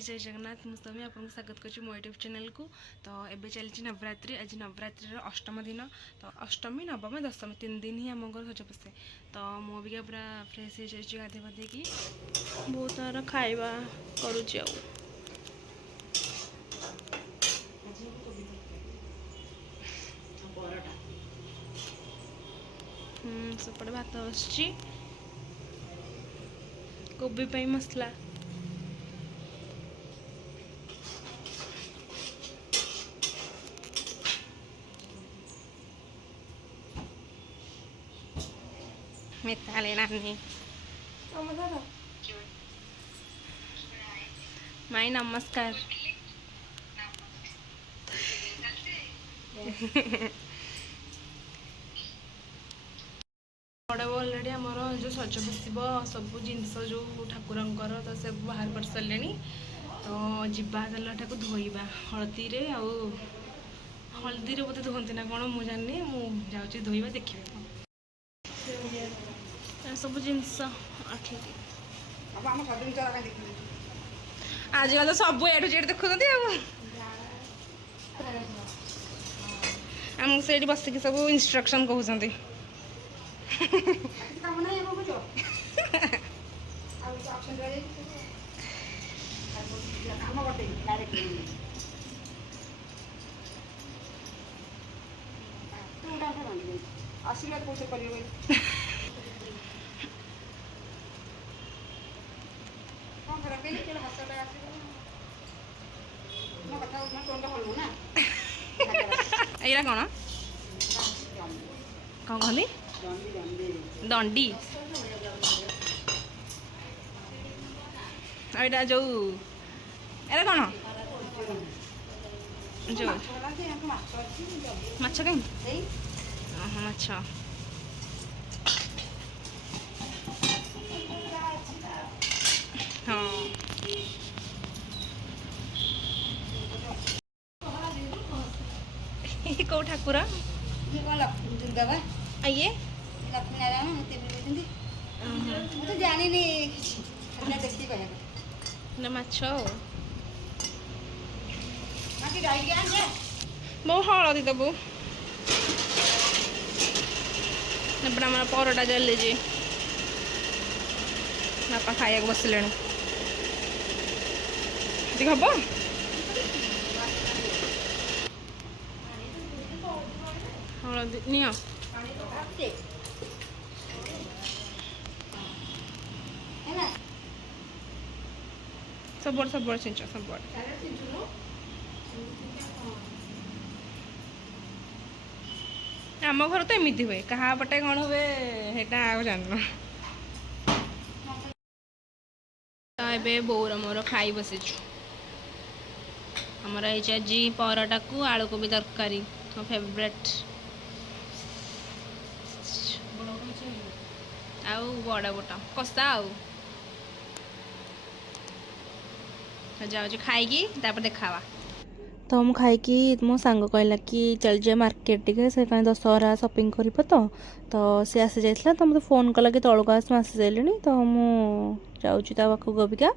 जय जगन्नाथ मुस्तमी आपको स्वागत कर मो यूट्यूब चैनल को। तो एबे चलती नवरात्रि। आज नवरात्रि अष्टम दिन। तो अष्टमी नवमी दशमी 3 दिन ही आम घर सज पशे। तो मो भी पूरा फ्रेश हो जाए गाधे पाधे बहुत तार खाଇବା करुच्ची सेपटे भात बसची कोबी पे मसला मिताली नानी माई नमस्कार अलरेडी आमर जो सज बस सब जिनस जो ठाकुरंकर तो सब बाहर कर सारे। तो जीवा तेलटा को धोइबा हलदी रे हलदी रे बोधे धोती ना कौन मुझे जानी मुझे धोइबा देखिए सब जिनस आजकल तो सब एडू जेड देखुंत आमको से बसिक सब इंस्ट्रक्शन कहते आशीर्वाद कौन कर एरा कौन कौन कहली दंडी एटा जो एरा कौन जो माछ कहीं माछ हाँ कौ ठाकुर दुर्गा बा आइए लक्ष्मी नारायण तो जानी देखती माछ बहु हलदी दबु आम परोटा चली बापा खाया बसिले हम हलदी नियो सब चिंच सब आम घर तो एमती हुए क्या पटे कौन हुए जान बोर मोर खाई बसीचु आमर आज परोटा को आलू कोबी तरकारी तो फेवरेट आउ बड़ा बोटा कषा जाऊँ खाई देखा तो मुझे खाई मो सांग कहला कि चल जाए मार्केट टे से दशहरा शॉपिंग कर तो सी आसी जाइए तो मतलब फोन कला कि तौक आस आसी सारे तो मुझे ता पाखक अबिका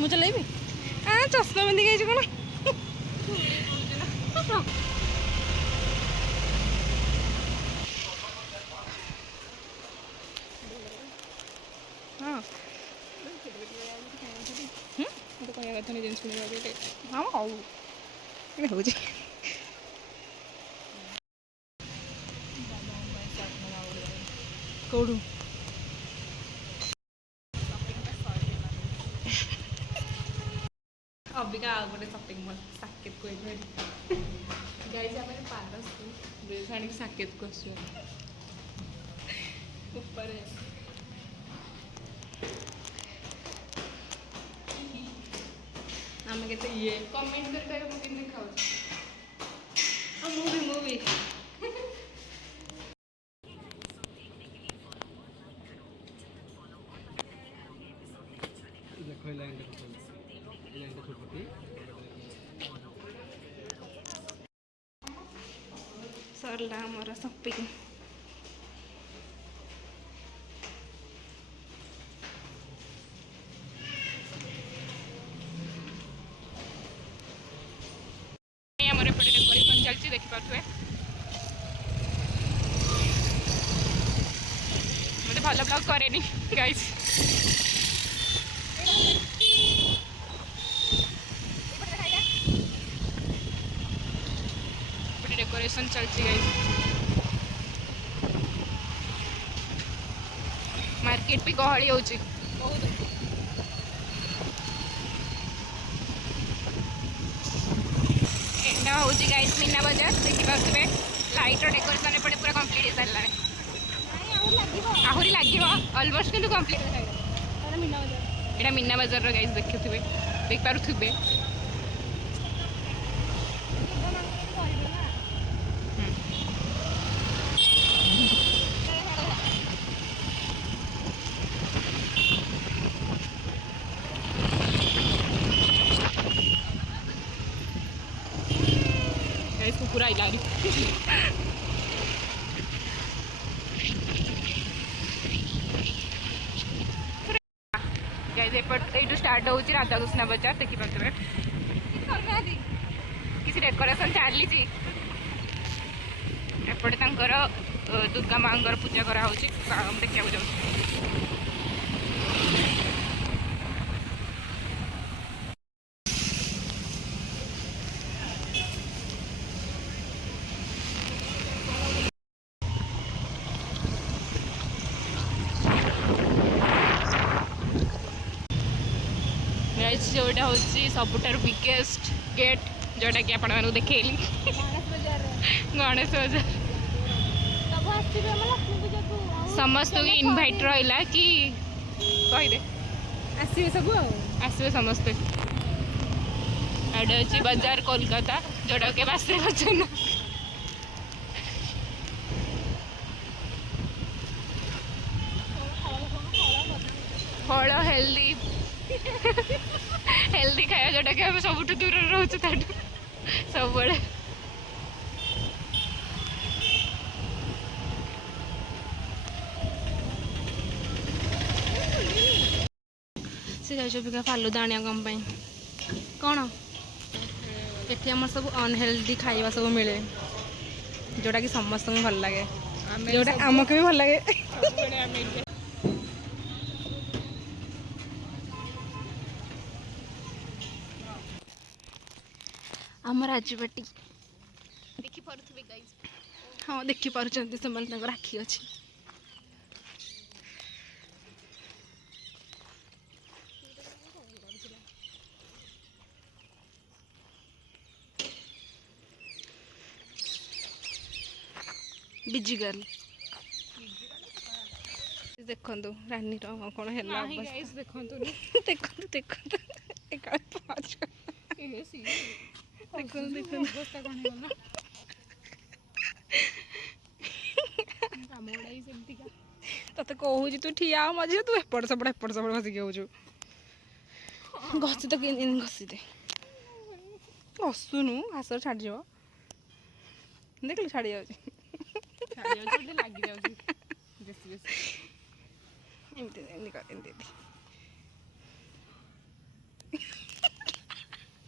मुझे चलेबी चश्मा पिंधि गई कौन हाँ तो कहना कथा नहीं जिन शुणा हाँ हौ हो कौटू अबिका आ गए शॉपिंग मॉल साकेत को गाइस आम पारस ड्रेस आनी साकेत को ऊपर आम के ये कमेंट कर मूवी मूवी सरला आमर शॉपिंग आमर एपटे डेकोरेशन चलती देखिपे मत भल ब्लॉग करे गाइस डेकोरेशन चलती गाइस मार्केट भी गहली हो एटा हूँ गाइस मीना बजार देखिपे लाइट डेकोरेशन एपटे पूरा कंप्लीट हो सारा आहरी लगे अलमोस्ट किंतु कंप्लीट यहाँ मीना बजार गाइस देखुवे देख पारे पूरा इलारी ये स्टार्ट हो राधाकृष्ण बजार देखिपे किसी डेकोरेशन चली एपटे दुर्गा माँ पूजा कराऊँ देखा जाऊँ जोटा हूँ सबुठार बिगेस्ट गेट जोटा कि आपण मानक देखली गणेश बजार समस्त इनभाइट रहा कि कहीदे आसवे समस्ते एडे अच्छी बाजार कोलकाता जोटा के बास्ते अच्छा फल हेल्दी हेल्दी खाया जोटा कि आम सब दूर रोचे सब से जाइबिका फालुदा आने कम कौन ये आम सब अनहेल्दी खाଇବା सब मिले जोटा कि समस्त भल लगे जोटा आमको भी भल लगे आमर राजबाटी देखिपे गाइस हाँ देखिपुं से राखी अच्छी बिजी गर्ल देखु रानी कौन है देखो तते कहूँ तू ठिया मझे तू एपट सेपट बसिक हो घसी तो घसी दे घसुनु घास छाड़ जाव देख छाड़ी जाऊँ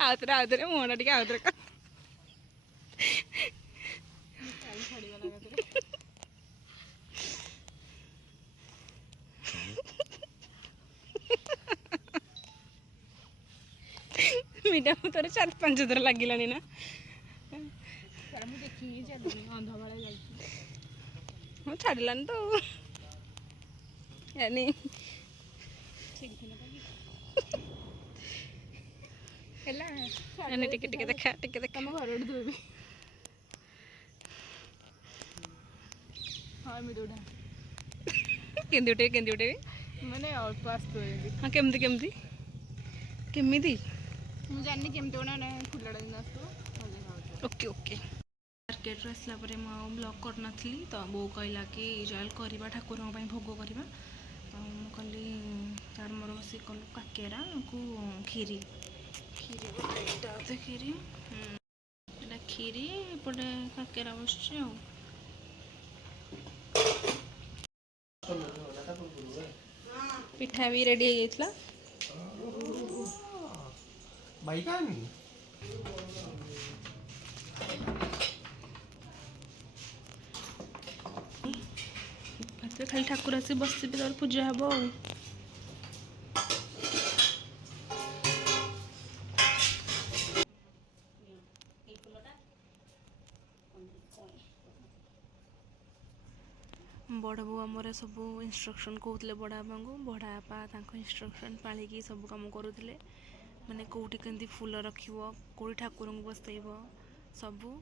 आउे मुहटा टे आउे मीडिया तोर 4-5 थर लगे ना हाँ छाड़लानी तो यानी टिके टिके देखा टिके देखा घर धोबी हाँ मुझे केंदी उठे मैंने अल्प आसतु हाँ केमती केमती केमती मुझे जानी केमती उड़ा फुलड़ा दिन आसतु ओके ओके मार्केट आसला ब्लॉग करना तो बो कहला कि चल करवा ठाकुर भोग करवा कली तार मोर बस कलु काकेरा को खीरी खीरी खीरी खीरी एपटे काकेरा बस पिठा भी रेडी हो जाता ଖାଲି ଠାକୁର ଆସି ବସିବେ ତାପରେ ପୂଜା ହେବ ଆଉ। ବଡ଼ ବୋଉ ଆମର ସବୁ ଇନଷ୍ଟ୍ରକ୍ସନ୍ କହୁଥିଲେ ବଡ଼ ବାପାଙ୍କୁ, ବଡ଼ ବାପା ତାଙ୍କ ଇନଷ୍ଟ୍ରକ୍ସନ୍ ପାଳିକି ସବୁ କାମ କରୁଥିଲେ, ମାନେ କେଉଁଠି କେମିତି ଫୁଲ ରଖିବ, କେଉଁଠି ଠାକୁରଙ୍କୁ ବସେଇବ ସବୁ।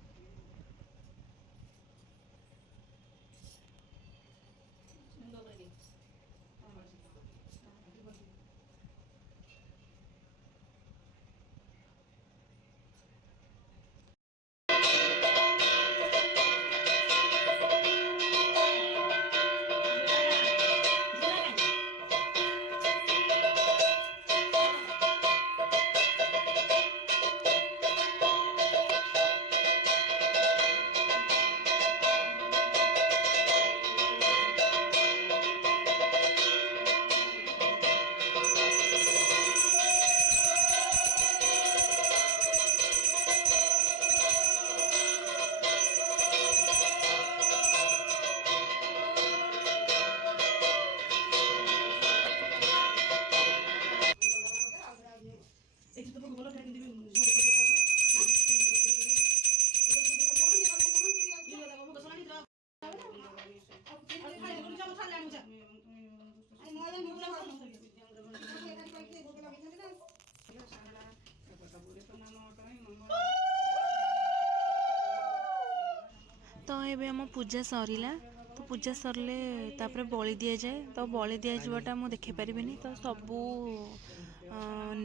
ତ ଏବେ ଆମ ପୂଜା ସରିଲା, ତ ପୂଜା ସରିଲେ ତାପରେ ବଳି ଦିଆଯାଏ। ତ ବଳି ଦିଆଯିବାଟା ମୁଁ ଦେଖିପାରିବିନି, ତ ସବୁ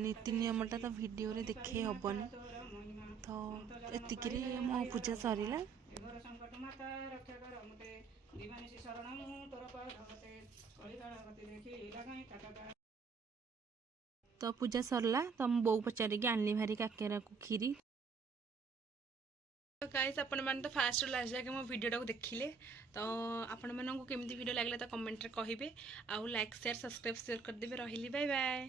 ନୀତି ନିୟମଟା ତ ଭିଡ଼ିଓରେ ଦେଖେଇ ହେବନି। ତ ଏତିକିରେ ମୋ ପୂଜା ସରିଲା। ତ ପୂଜା ସରିଲା, ତ ମୁଁ ବୋଉ ପଚାରିକି ଆଣିଲି ଭାରି କାକେରାକୁ କ୍ଷୀରି। ତ ଗାଇସ୍, ଆପଣମାନେ ତ ଫାଷ୍ଟରୁ ଲାଷ୍ଟ ଯାକେ ମୋ ଭିଡ଼ିଓଟାକୁ ଦେଖିଲେ, ତ ଆପଣମାନଙ୍କୁ କେମିତି ଭିଡ଼ିଓ ଲାଗିଲା ତ କମେଣ୍ଟରେ କହିବେ, ଆଉ ଲାଇକ୍ ସେୟାର ସବସ୍କ୍ରାଇବ୍ କରିଦେବେ। ରହିଲି, ବାଏ ବାଏ।